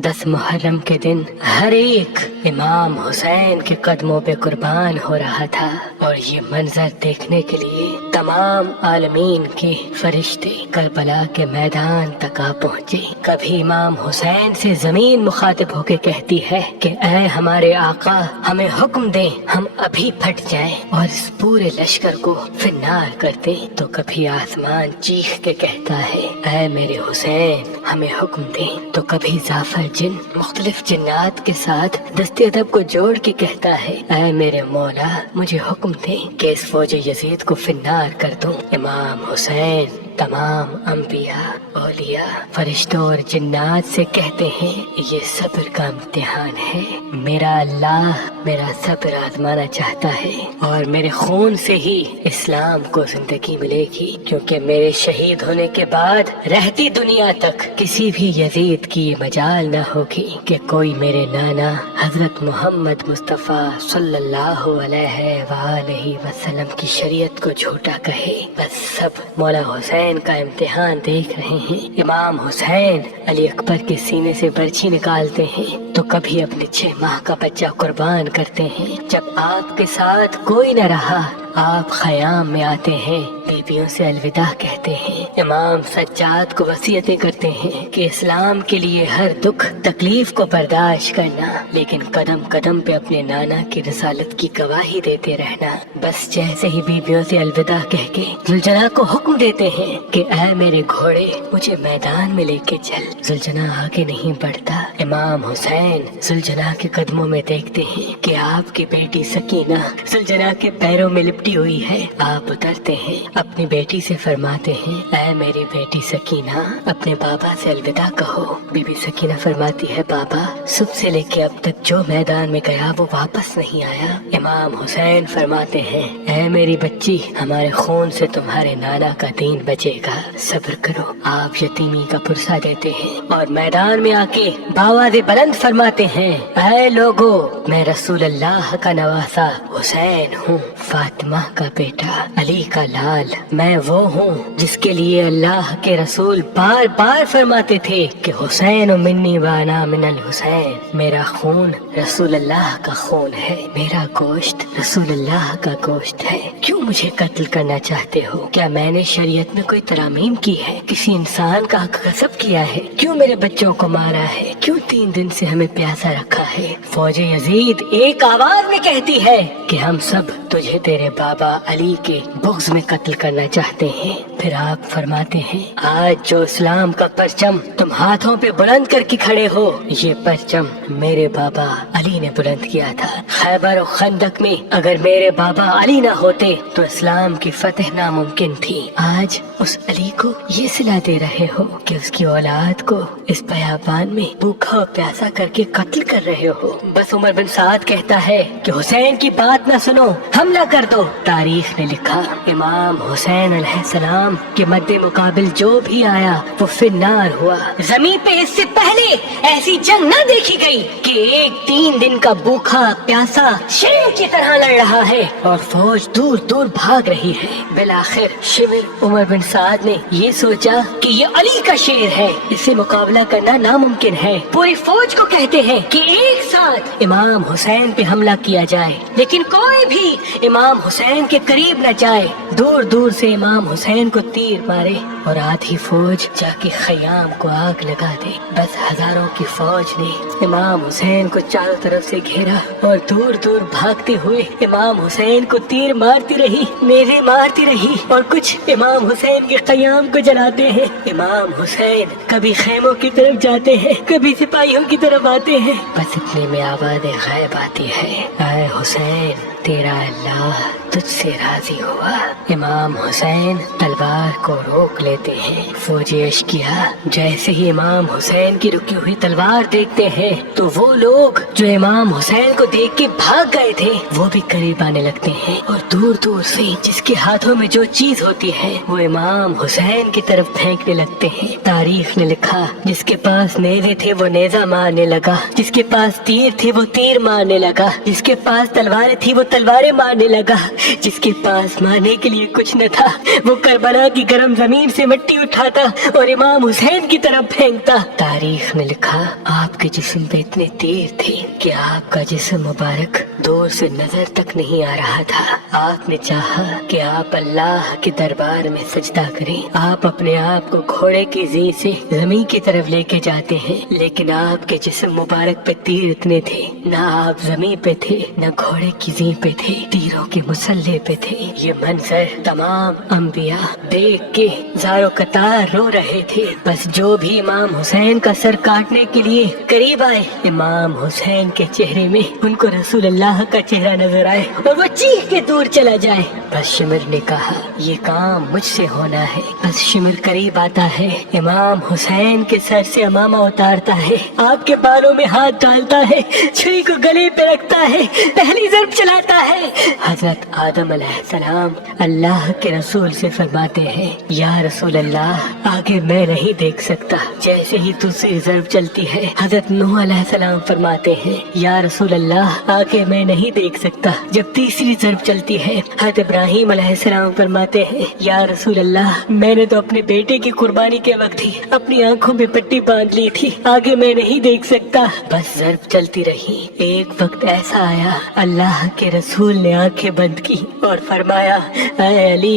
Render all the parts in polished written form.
10 मुहर्रम के दिन हर एक इमाम हुसैन के कदमों पे कुर्बान हो रहा था और ये मंजर देखने के लिए तमाम आलमीन के फरिश्ते करबला के मैदान तक आ पहुँचे। कभी इमाम हुसैन से जमीन मुखातिब होके कहती है कि ऐ हमारे आका, हमें हुक्म दें, हम अभी फट जाएं और इस पूरे लश्कर को फिन्नार कर दें। तो कभी आसमान चीख के कहता है ऐ मेरे हुसैन, हमें हुक्म दें। तो कभी जाफर जिन मुख्तलिफ जिन्नात के साथ दस्ते अदब को जोड़ के कहता है ऐ मेरे मौला, मुझे हुक्म दें कि इस फौज यजीद को फिन्नार कर दूं। इमाम हुसैन तमाम अंबिया, औलिया, फरिश्तों और जिन्नात से कहते हैं ये सब्र का इम्तिहान है। मेरा अल्लाह मेरा सब्र आजमाना चाहता है और मेरे खून से ही इस्लाम को जिंदगी मिलेगी, क्योंकि मेरे शहीद होने के बाद रहती दुनिया तक किसी भी यजीद की ये मजाल न होगी कि कोई मेरे नाना हजरत मोहम्मद मुस्तफ़ा सल्लल्लाहु अलैहि वसल्लम की शरीयत को झूठा कहे। बस सब मौला हुसैन का इम्तिहान देख रहे हैं। इमाम हुसैन अली अकबर के सीने से बर्छी निकालते हैं तो कभी अपने 6 माह का बच्चा कुर्बान करते हैं। जब आपके साथ कोई न रहा, आप खयाम में आते हैं, बीबियों से अलविदा कहते हैं। इमाम सज्जाद को वसीयतें करते हैं कि इस्लाम के लिए हर दुख तकलीफ को बर्दाश्त करना, लेकिन कदम कदम पे अपने नाना की रिसालत की गवाही देते रहना। बस जैसे ही बीबियों से अलविदा कह के जुलजना को हुक्म देते हैं कि ऐ मेरे घोड़े, मुझे मैदान में लेके चल। जुलजना आगे नहीं बढ़ता। इमाम हुसैन जुलजना के कदमों में देखते हैं कि आपकी बेटी सकीना जुलजना के पैरों में लिपटी हुई है। आप उतरते हैं, अपनी बेटी से फरमाते हैं ऐ मेरी बेटी सकीना, अपने बाबा से अलविदा कहो। बीबी सकीना फरमाती है बाबा, सुबह से लेके अब तक जो मैदान में गया वो वापस नहीं आया। इमाम हुसैन फरमाते हैं ऐ मेरी बच्ची, हमारे खून से तुम्हारे नाना का दीन बचेगा, सब्र करो। आप यतीमी का पुरसा देते हैं और मैदान में आके आवाज़े बुलंद फरमाते हैं ऐ लोगो, मैं रसूल अल्लाह का नवासा हुसैन हूँ, फातिमा का बेटा, अली का लाल। मैं वो हूँ जिसके लिए अल्लाह के रसूल बार बार फरमाते थे कि हुसैन मिन्नी वाना मिनल हुसैन। मेरा खून रसूल अल्लाह का खून है, मेरा गोश्त रसूल अल्लाह का गोश्त है। क्यों मुझे कत्ल करना चाहते हो? क्या मैंने शरीयत में कोई तरामीम की है? किसी इंसान का हक गस्ब किया है? क्यों मेरे बच्चों को मारा है? क्यों 3 दिन से हमें प्यासा रखा है? फौज यजीद एक आवाज में कहती है कि हम सब तुझे तेरे बाबा अली के बुग़्ज़ में कत्ल करना चाहते हैं। फिर आप फरमाते हैं आज जो इस्लाम का परचम तुम हाथों पे बुलंद करके खड़े हो, ये परचम मेरे बाबा अली ने बुलंद किया था। खैबर और खंदक में अगर मेरे बाबा अली ना होते तो इस्लाम की फतह नामुमकिन थी। आज उस अली को ये सिला दे रहे हो कि उसकी औलाद को इस बयाबान में भूखा और प्यासा करके कत्ल कर रहे हो। बस उमर बिन साद कहता है कि हुसैन की बात ना सुनो, हमला कर दो। तारीख ने लिखा इमाम हुसैन अलैहिस्सलाम के मद्दे मुकाबिल जो भी आया वो फिन्नार हुआ। जमीन पे इससे पहले ऐसी जंग न देखी गई कि एक 3 दिन का भूखा प्यासा शेर की तरह लड़ रहा है और फौज दूर दूर भाग रही है। बिलाखिर शिविर उमर बिन साद ने ये सोचा कि ये अली का शेर है, इससे मुकाबला करना नामुमकिन है। पूरी फौज को कहते हैं कि एक साथ इमाम हुसैन पे हमला किया जाए, लेकिन कोई भी इमाम हुसैन के करीब न जाए। दूर दूर से इमाम हुसैन को तीर मारे और आधी फौज जाके खयाम को आग लगा दे। बस हजारों की फौज ने इमाम हुसैन को चारों तरफ से घेरा और दूर दूर भागते हुए इमाम हुसैन को तीर मारती रही, नेज़े मारती रही और कुछ इमाम हुसैन के खयाम को जलाते हैं। इमाम हुसैन कभी खेमों की तरफ जाते हैं, कभी सिपाहियों की तरफ आते हैं। बस इतने में आवाज़ गैब आती है ऐ हुसैन, तेरा अल्लाह तुझसे राजी हुआ। इमाम हुसैन तलवार को रोक लेते हैं। फौजी अश्किया जैसे ही इमाम हुसैन की रुकी हुई तलवार देखते हैं तो वो लोग जो इमाम हुसैन को देख के भाग गए थे वो भी करीब आने लगते हैं और दूर दूर से जिसके हाथों में जो चीज होती है वो इमाम हुसैन की तरफ फेंकने लगते हैं। तारीख ने लिखा जिसके पास नेज़े थे वो नेज़ा मारने लगा, जिसके पास तीर थे वो तीर मारने लगा, जिसके पास तलवारें थी वो तलवारें मारने लगा। जिसके पास मारने के लिए कुछ न था वो करबला की गर्म जमीन से मिट्टी उठाता और इमाम हुसैन की तरफ फेंकता। तारीख में लिखा आपके जिस्म पे इतने तीर थे कि आपका जिस्म मुबारक दूर से नजर तक नहीं आ रहा था। आपने चाहा कि आप अल्लाह के दरबार में सजदा करें। आप अपने आप को घोड़े की जी से जमीन की तरफ लेके जाते हैं, लेकिन आपके जिस्म मुबारक पे तीर इतने थे, ना आप जमीन पे थे न घोड़े की जी पे थे, तीरों के मुसल्ले पे थे। ये मंजर तमाम अंबिया देख के ज़ारो कतार रो रहे थे। बस जो भी इमाम हुसैन का सर काटने के लिए करीब आए, इमाम हुसैन के चेहरे में उनको रसूल अल्लाह का चेहरा नजर आए और वो चीख के दूर चला जाए। बस शिमिर ने कहा ये काम मुझसे होना है। बस शिमिर करीब आता है, इमाम हुसैन के सर से अमामा उतारता है, आपके बालों में हाथ डालता है, छुरी को गले पे रखता है, पहली ज़रब चलाता है। हजरत आदम अलैहिस्सलाम अल्लाह के रसूल से फरमाते हैं या रसूल अल्लाह आगे मैं नहीं देख सकता। जैसे ही दूसरी ज़रब चलती है हजरत नूह अलैहिस्सलाम फरमाते हैं या रसूल अल्लाह आगे मैं नहीं देख सकता। जब तीसरी ज़रब चलती है हजरत इब्राहीम अलैहिस्सलाम फरमाते हैं या रसूल अल्लाह मैंने तो अपने बेटे की कुर्बानी के वक्त ही अपनी आंखों में पट्टी बांध ली थी, आगे मैं नहीं देख सकता। बस ज़रब चलती रही। एक वक्त ऐसा आया अल्लाह के रसूल ने आंखें बंद की और फरमाया ऐ अली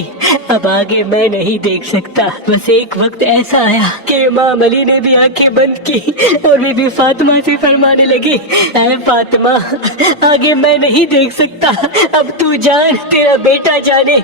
अब आगे मैं नहीं देख सकता। बस एक वक्त ऐसा आया कि इमाम अली ने भी आंखें बंद की और बीबी फातिमा से फरमाने लगे ऐ फातिमा आगे मैं नहीं देख सकता, अब तू जान तेरा बेटा जाने।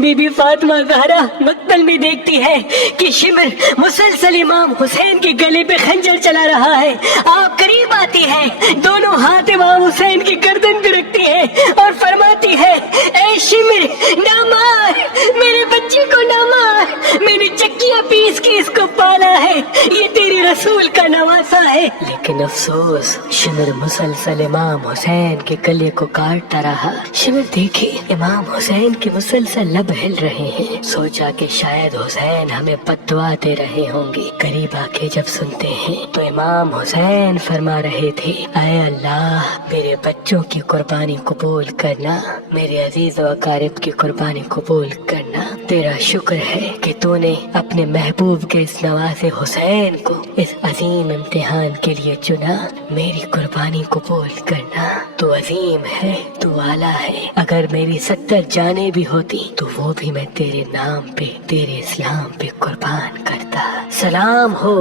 बीबी फातिमा ज़हरा मक्तल में देखती है कि शिमर मुसलसल इमाम हुसैन के गले पे खंजर चला रहा है। आप करीब आती है, दोनों हाथ इमाम हुसैन की गर्दन पे रखती है और फरमाती है ऐ शिमर ना मार, मेरे बच्चे को ना मार, मैंने चक्कियां पीस के इसको पाला है, ये तेरे रसूल का नवासा है। लेकिन अफसोस शिमर मुसलसल इमाम हुसैन के गले को काटता रहा। शिमर देखे इमाम हुसैन के मुसलसल लब हिल रहे हैं, सोचा कि शायद हुसैन हमें बद्दुआ दे रहे होंगे। करीब आके जब सुनते हैं तो इमाम हुसैन फरमा रहे थे ऐ अल्लाह मेरे बच्चों की कुर्बानी कबूल करना, मेरे अजीज व अकारिब की कुर्बानी कबूल करना। तेरा शुक्र है कि तूने अपने महबूब के इस नवासे हुसैन को इस अजीम इम्तिहान के लिए चुना, मेरी कुर्बानी कबूल करना। तू अजीम है, तू आला है, अगर मेरी 70 जाने भी होती तो वो भी मैं तेरे नाम पे तेरे इस्लाम पे कुर्बान करता। सलाम हो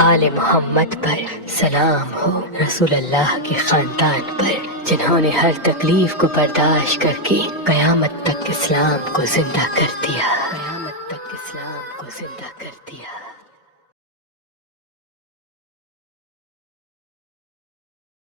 आले मोहम्मद पर, सलाम हो रसूल अल्लाह के खानदान पर, जिन्होंने हर तकलीफ को बर्दाश्त करके कयामत तक इस्लाम को जिंदा कर दिया।